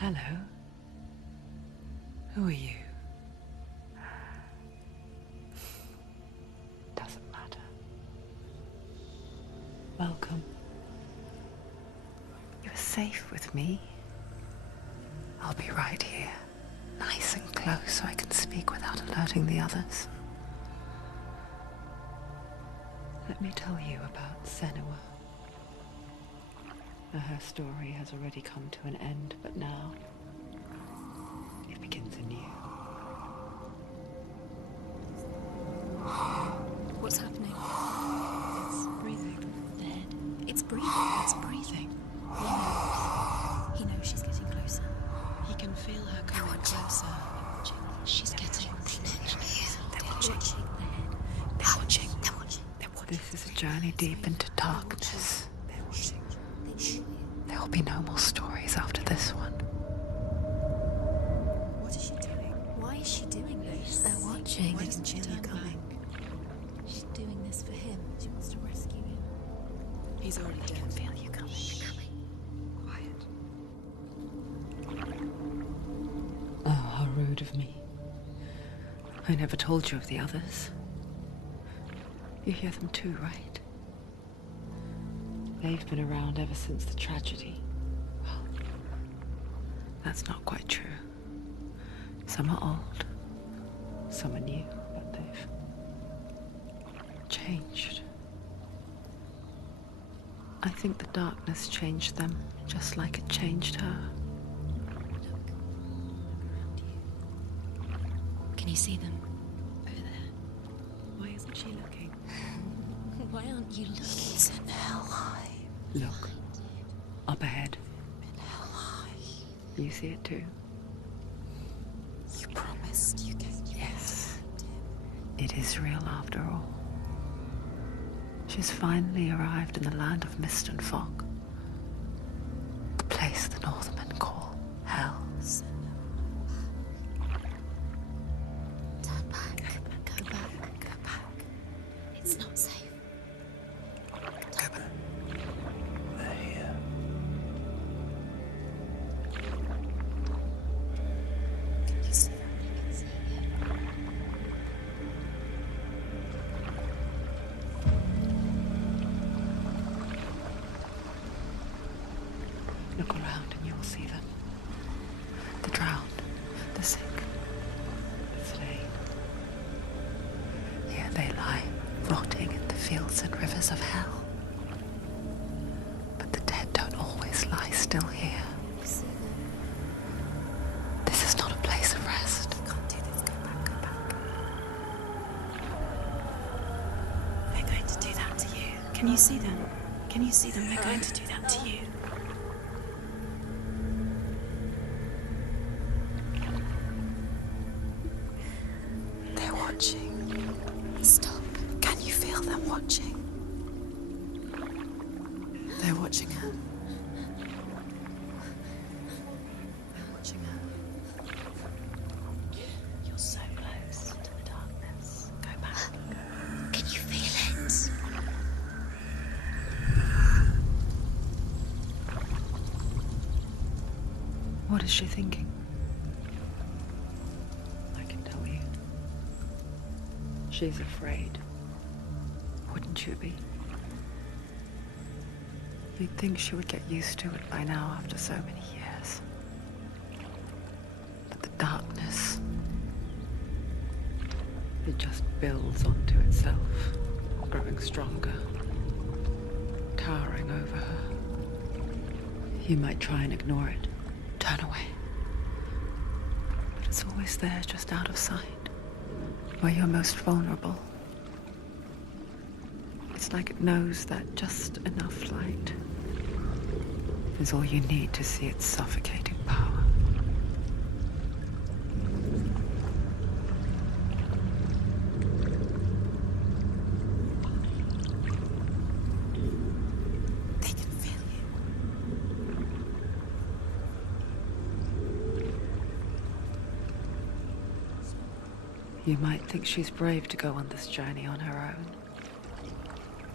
Hello. Who are you? Doesn't matter. Welcome. You're safe with me. I'll be right here, nice and close so I can speak without alerting the others. Let me tell you about Senua. Her story has already come to an end, but now it begins anew. What's happening? It's breathing. The head. It's breathing. It's breathing. He knows she's getting closer. He can feel her coming closer. She's getting closer. They're watching. The head. They're watching. They're watching. This is a journey deep into darkness. They're watching. There will be no more stories after this one. What is she doing? Why is she doing this? They're watching. Why doesn't she turn coming? She's doing this for him. She wants to rescue him. He's already dead. I can feel you coming. Quiet. Oh, how rude of me. I never told you of the others. You hear them too, right? They've been around ever since the tragedy. Well, that's not quite true. Some are old, some are new, but they've changed. I think the darkness changed them, just like it changed her. Can you see them? Over there. Why isn't she looking? Why aren't you looking? He's in hell high. Look, up ahead. In hell high. You see it too? You promised you get you. Yes. It is real after all. She's finally arrived in the land of mist and fog. The place the Northmen call hell. Turn back. Go back. Go back. It's not safe. They're here. Can you see them? I can see it. Look around and you will see them. The drowned, the sick, the slain. Here they lie, rotting in the fields and rivers of hell. But the dead don't always lie still here. You see them? This is not a place of rest. You can't do this. Go back. Go back. They're going to do that to you. Can you see them? Can you see them? They're going to do that to you. They're watching. Stop. Can you feel them watching? They're watching her. They're watching her. You're so close to the darkness. Go back. Can you feel it? What is she thinking? I can tell you. She's afraid. Wouldn't you be? You'd think she would get used to it by now after so many years. But the darkness, it just builds onto itself, growing stronger, towering over her. You might try and ignore it, turn away. But it's always there, just out of sight, where you're most vulnerable. It's like it knows that just enough light is all you need to see its suffocating power. They can feel you. You might think she's brave to go on this journey on her own,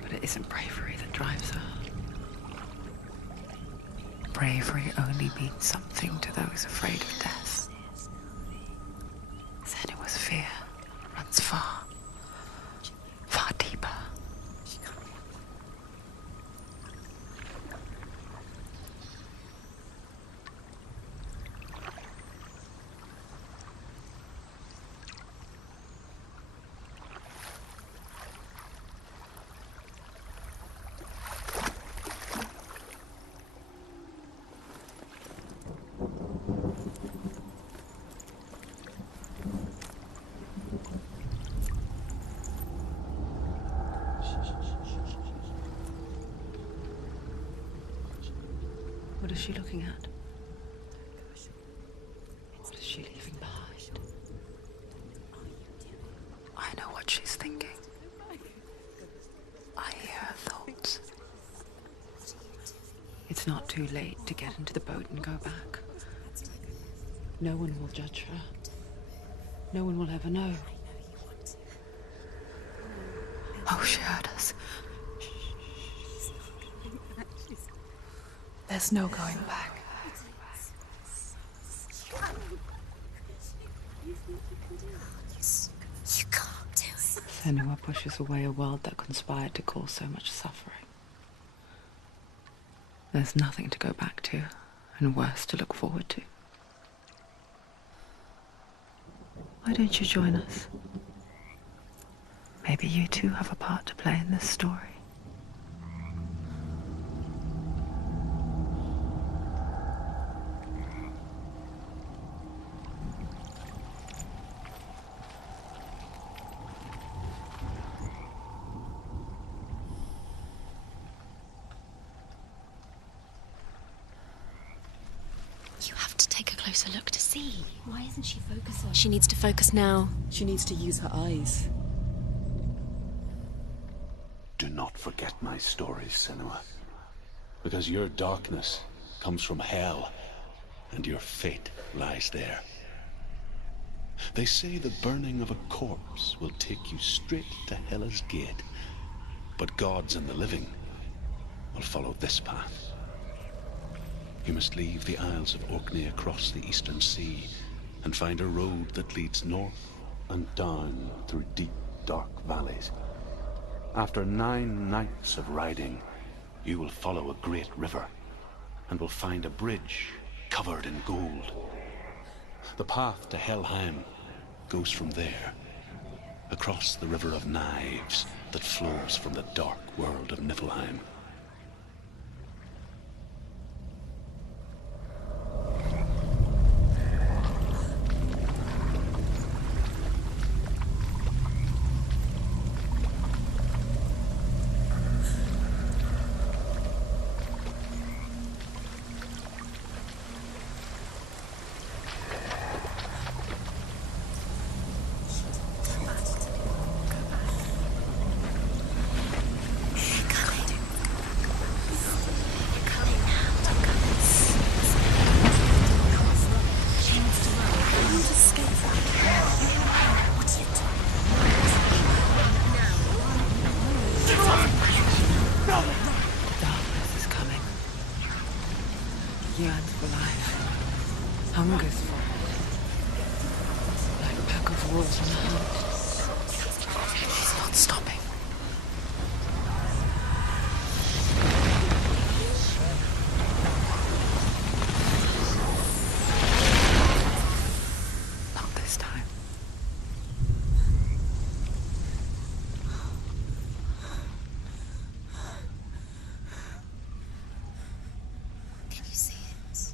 but it isn't bravery that drives her. bravery only means something to those afraid of death. Senua's fear runs far, far deeper. What is she looking at? What is she leaving behind? I know what she's thinking. I hear her thoughts. It's not too late to get into the boat and go back. No one will judge her. No one will ever know. Oh, she heard us. There's no going back. You can't do it. Senua pushes away a world that conspired to cause so much suffering. There's nothing to go back to, and worse to look forward to. Why don't you join us? Maybe you too have a part to play in this story. You have to take a closer look to see. Why isn't she focusing? She needs to focus now. She needs to use her eyes. Do not forget my stories, Senua, because your darkness comes from hell, and your fate lies there. They say the burning of a corpse will take you straight to Hela's gate, but gods and the living will follow this path. You must leave the Isles of Orkney across the eastern sea and find a road that leads north and down through deep, dark valleys. After 9 nights of riding, you will follow a great river and will find a bridge covered in gold. The path to Helheim goes from there, across the River of Knives that flows from the dark world of Niflheim. Darkness is coming. Yearns for life. Hungers for it. Like a pack of wolves on a hunt. It's not stopping. Not this time. Can you see it?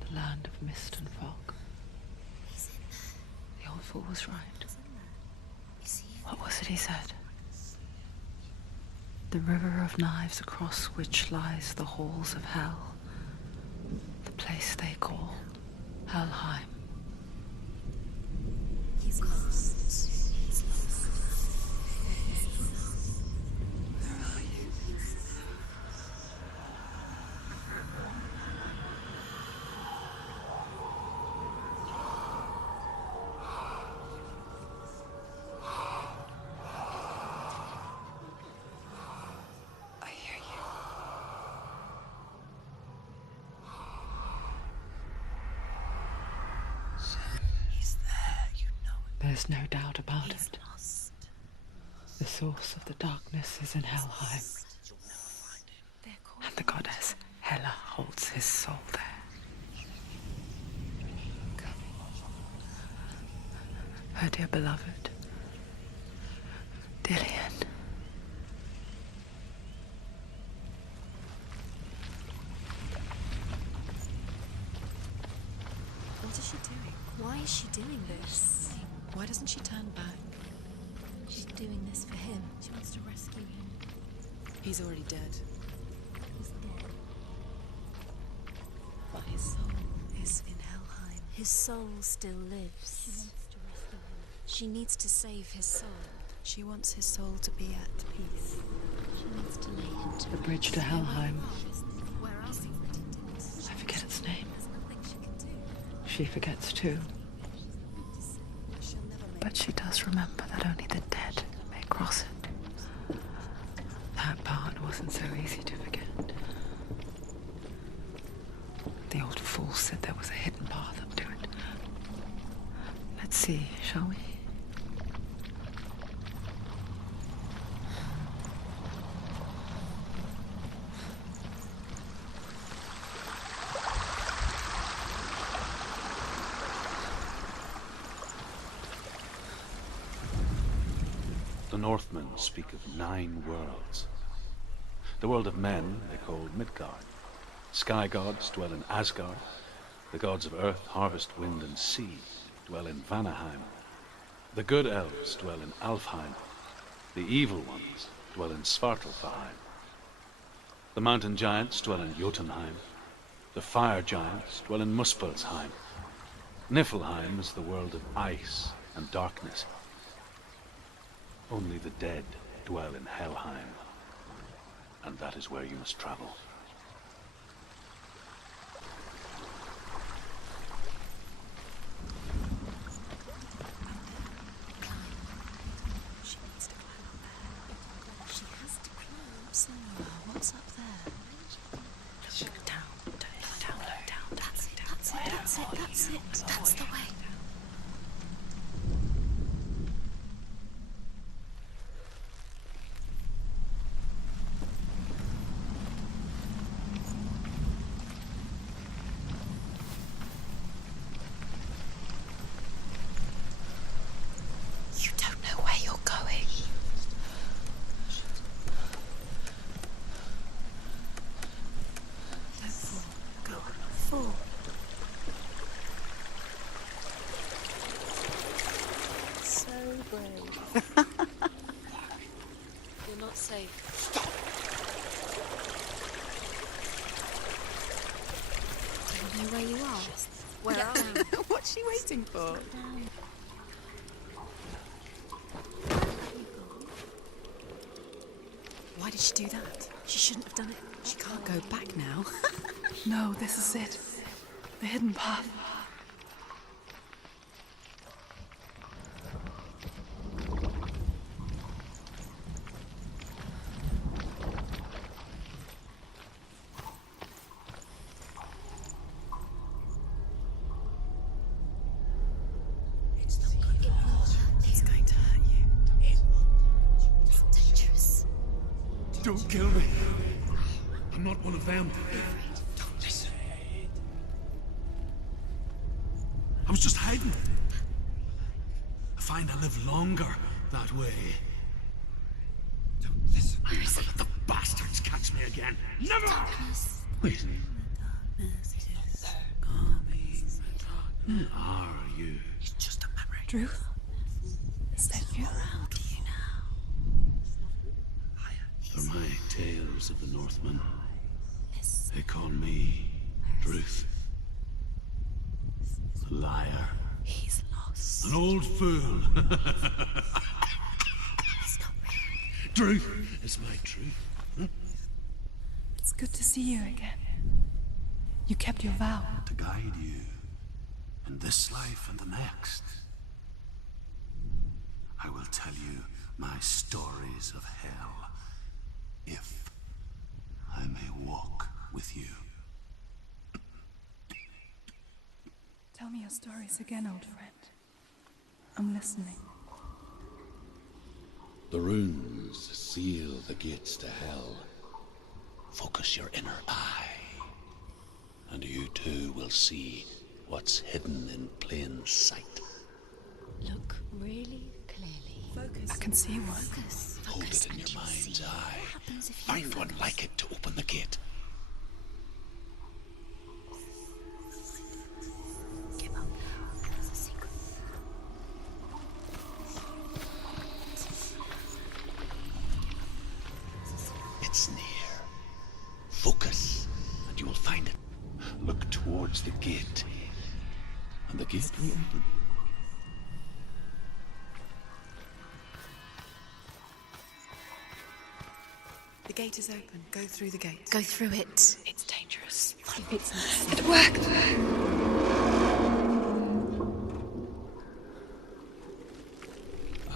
The land of mist and fog. He's in there. The old fool was right. Is he? What was it he said? The river of knives across which lies the halls of hell. The place they call Helheim. He's lost. He's lost. Where are you? I hear you. There's no doubt about He's it. lost. The source of the darkness is in Helheim, They're calling and the goddess Hela holds his soul there. Her dear beloved, Dillian. What is she doing? Why is she doing this? Why doesn't she turn back? She's doing this for him. She wants to rescue him. He's already dead. He's dead. But his soul is in Helheim. His soul still lives. She wants to rescue him. She needs to save his soul. She wants his soul to be at peace. She needs to lay him to The bridge to Helheim. Where are we? I forget its name. There's nothing she can do. She forgets too. But she does remember that only the dead may cross it. That part wasn't so easy to forget. The old fool said there was a hidden path up to it. Let's see, shall we? The Northmen speak of 9 worlds. The world of men they call Midgard. Sky gods dwell in Asgard. The gods of earth, harvest, wind, and sea dwell in Vanaheim. The good elves dwell in Alfheim. The evil ones dwell in Svartalfheim. The mountain giants dwell in Jotunheim. The fire giants dwell in Muspelheim. Niflheim is the world of ice and darkness. Only the dead dwell in Helheim, and that is where you must travel. She needs to climb up there. She has to climb somewhere. What's up there? Down. That's it. That's the way. You don't know where you're going. Go on. 4. So brave. You're not safe. Do you know where you are? Where are you? What's she waiting for? Down. Why did she do that? She shouldn't have done it. She can't go back now. No, this is it. The hidden path. It's going to hurt you. It's dangerous. Don't kill me. I'm not one of them. Don't listen. I was just hiding. I find I live longer that way. Don't listen. I'll never let the bastards catch me again. Never! Wait. Who are you? It's just a memory. Drew? Is that you? Around you now. For my tales of the Northmen, they call me Druth. The liar. He's lost. An old fool. He's not real. Truth is my truth. It's good to see you again. You kept your vow. To guide you in this life and the next. I will tell you my stories of hell, if I may walk with you. Tell me your stories again, old friend. I'm listening. The runes seal the gates to hell. Focus your inner eye, and you too will see what's hidden in plain sight. Look really clearly. I can see one. Focus. Hold Focus it in and your you'll mind's see. eye. What happens if you Find one focus? like it to open the gate. Give up. There's a secret. It's near. Focus, and you will find it. Look towards the gate, and the gate will open. The gate is open. Go through the gate. Go through it. It's dangerous. It's It worked.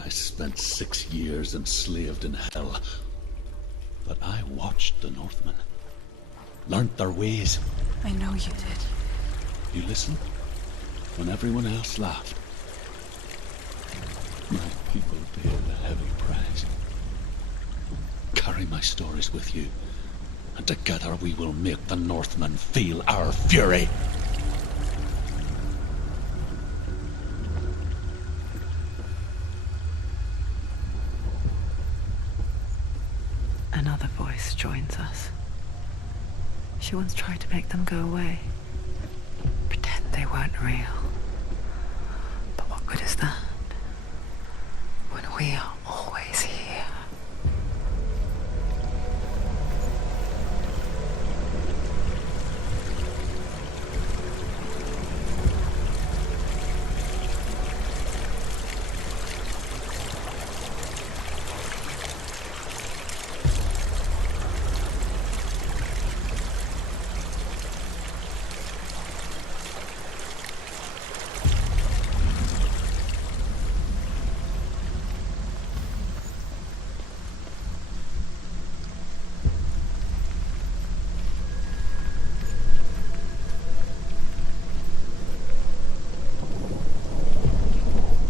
I spent 6 years enslaved in hell, but I watched the Northmen, learnt their ways. I know you did. You listened when everyone else laughed. My people paid a heavy price. Carry my stories with you, and together we will make the Northmen feel our fury. Another voice joins us. She once tried to make them go away. Pretend they weren't real. But what good is that? When we are always here.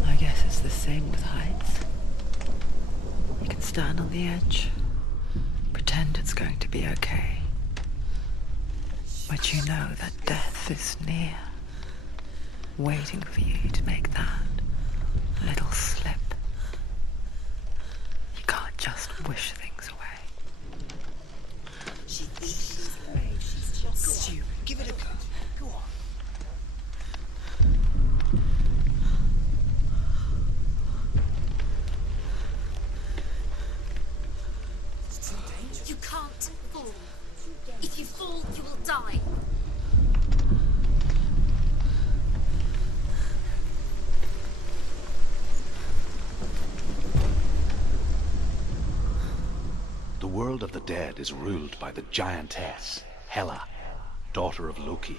I guess it's the same with heights. You can stand on the edge, pretend it's going to be okay. But you know that death is near, waiting for you to make that little slip. You can't just wish things away. She thinks she's brave. She's just Stu, give it a go. Go on. It's too dangerous. You can't fall. If you fall, you will die. The world of the dead is ruled by the giantess, Hela, daughter of Loki.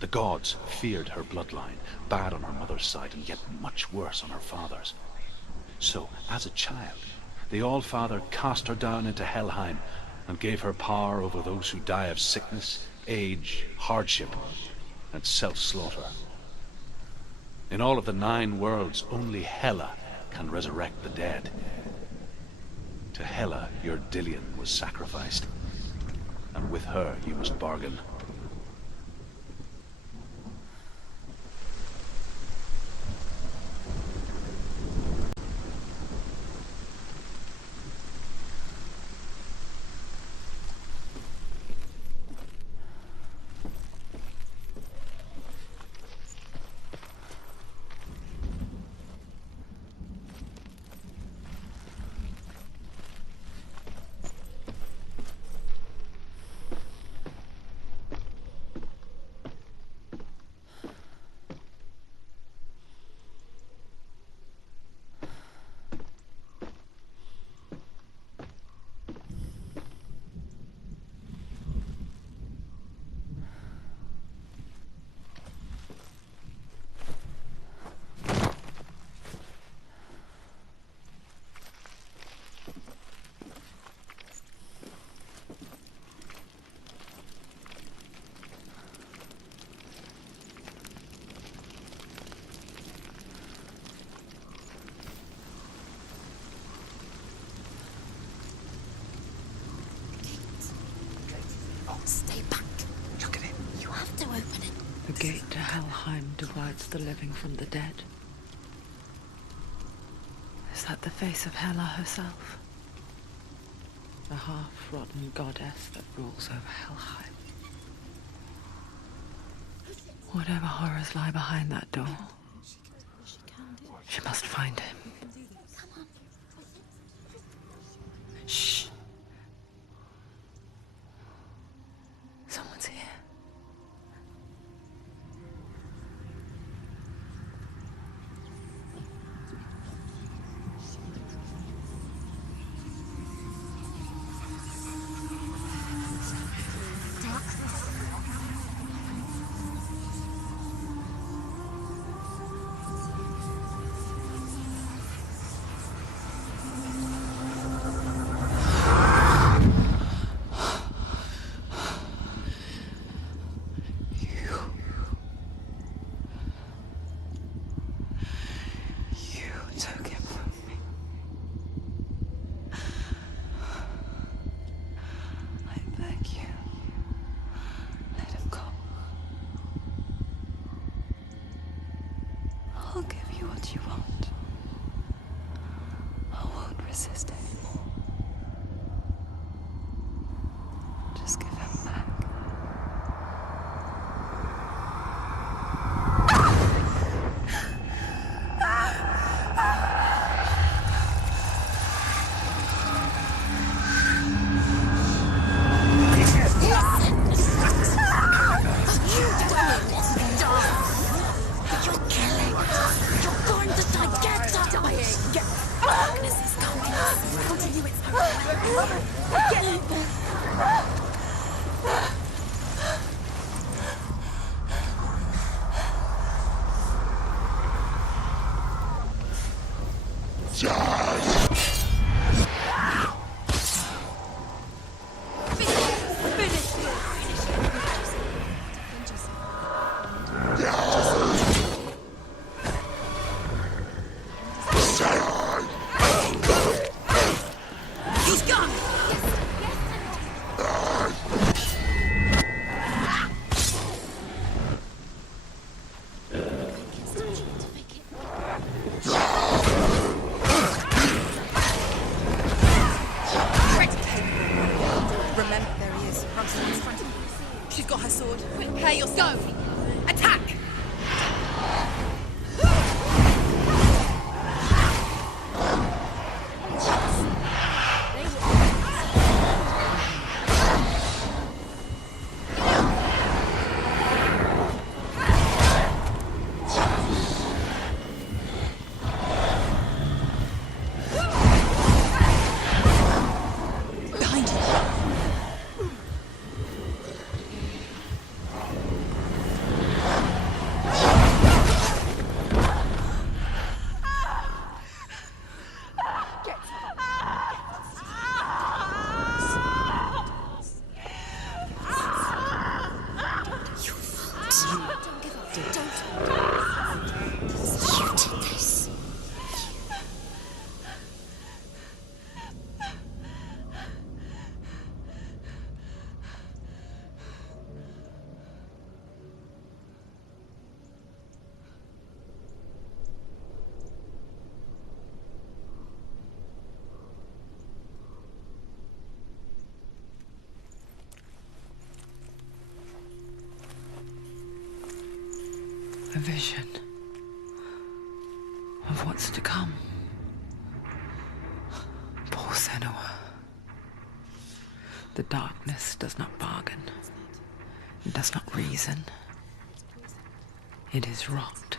The gods feared her bloodline, bad on her mother's side and yet much worse on her father's. So, as a child, the All-Father cast her down into Helheim and gave her power over those who die of sickness, age, hardship, and self-slaughter. In all of the 9 worlds, only Hela can resurrect the dead. To Hela, your Dillion was sacrificed, and with her you must bargain. Stay back. Look at it. You have to open it. The gate to Helheim divides the living from the dead. Is that the face of Hela herself? The half-rotten goddess that rules over Helheim. Whatever horrors lie behind that door, she must find him. Shh. Someone's here. I'll give you what you want. I won't resist anymore. Just give him back. She's got her sword. Prepare yourself. Go! Attack! Behind you. A vision of what's to come. Poor Senua. The darkness does not bargain. It does not reason. It is rot.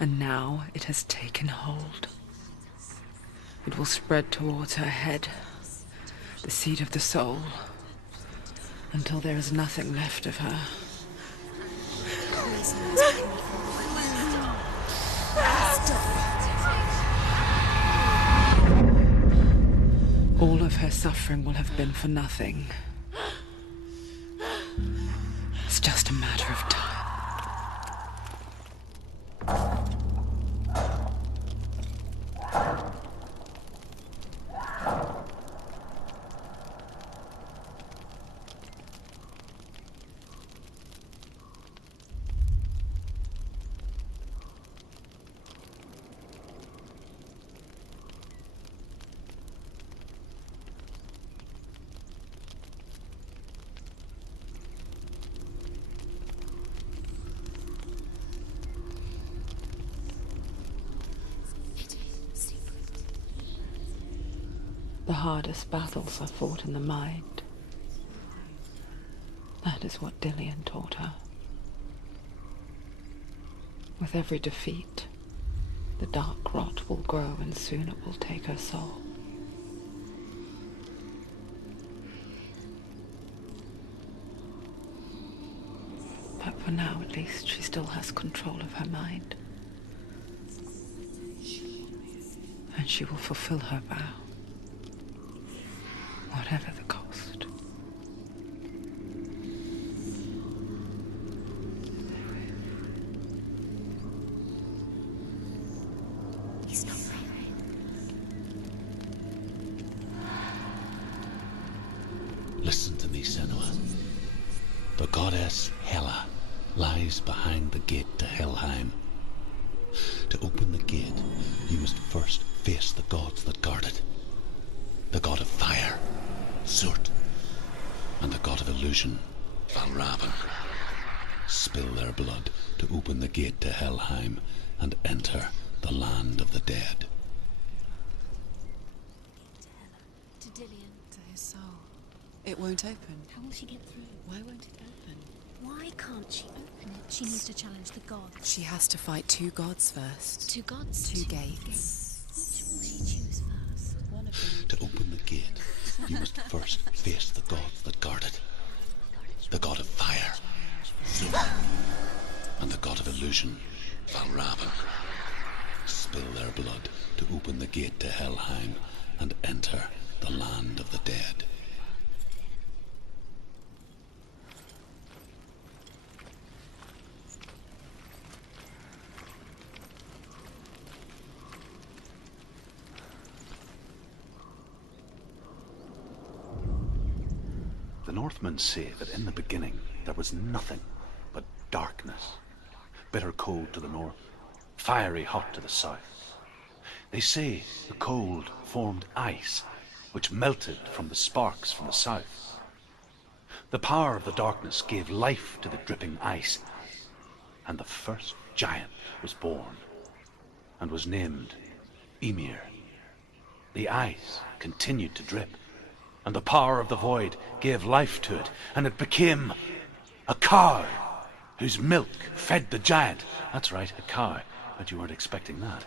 And now it has taken hold. It will spread towards her head, the seat of the soul, until there is nothing left of her. All of her suffering will have been for nothing. It's just a matter of time. hardest battles are fought in the mind. That is what Dillian taught her. With every defeat, the dark rot will grow and soon it will take her soul. But for now, at least, she still has control of her mind. And she will fulfill her vow, whatever the cost. He's not right. Listen to me, Senua. The goddess Hela lies behind the gate to Helheim. To open the gate, you must first face the gods that guard it. The god of fire, Surt, and the god of illusion, Valravn. Spill their blood to open the gate to Helheim and enter the land of the dead. To Dillian. To his soul. It won't open. How will she get through? Why won't it open? Why can't she open it? She needs to challenge the gods. She has to fight 2 gods first. 2 gods? 2 gates. Which will she choose first? One of them. To open the gate, you must first face the gods that guard it. The god of fire, Surt, and the god of illusion, Valravn. Spill their blood to open the gate to Helheim and enter the land of the dead. The Northmen say that in the beginning there was nothing but darkness. Bitter cold to the north, fiery hot to the south. They say the cold formed ice, which melted from the sparks from the south. The power of the darkness gave life to the dripping ice, and the first giant was born, and was named Ymir. The ice continued to drip, and the power of the void gave life to it, and it became a cow whose milk fed the giant. That's right, a cow. But you weren't expecting that.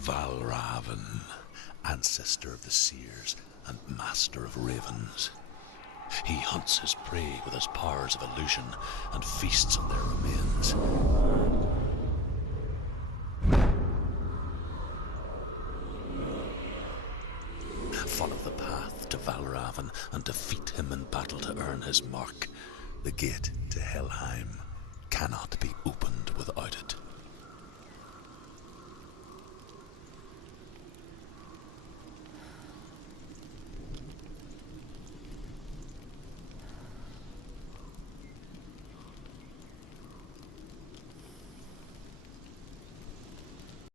Valravn, ancestor of the seers and master of ravens. He hunts his prey with his powers of illusion and feasts on their remains. Follow the path to Valravn and defeat him in battle to earn his mark. The gate to Helheim cannot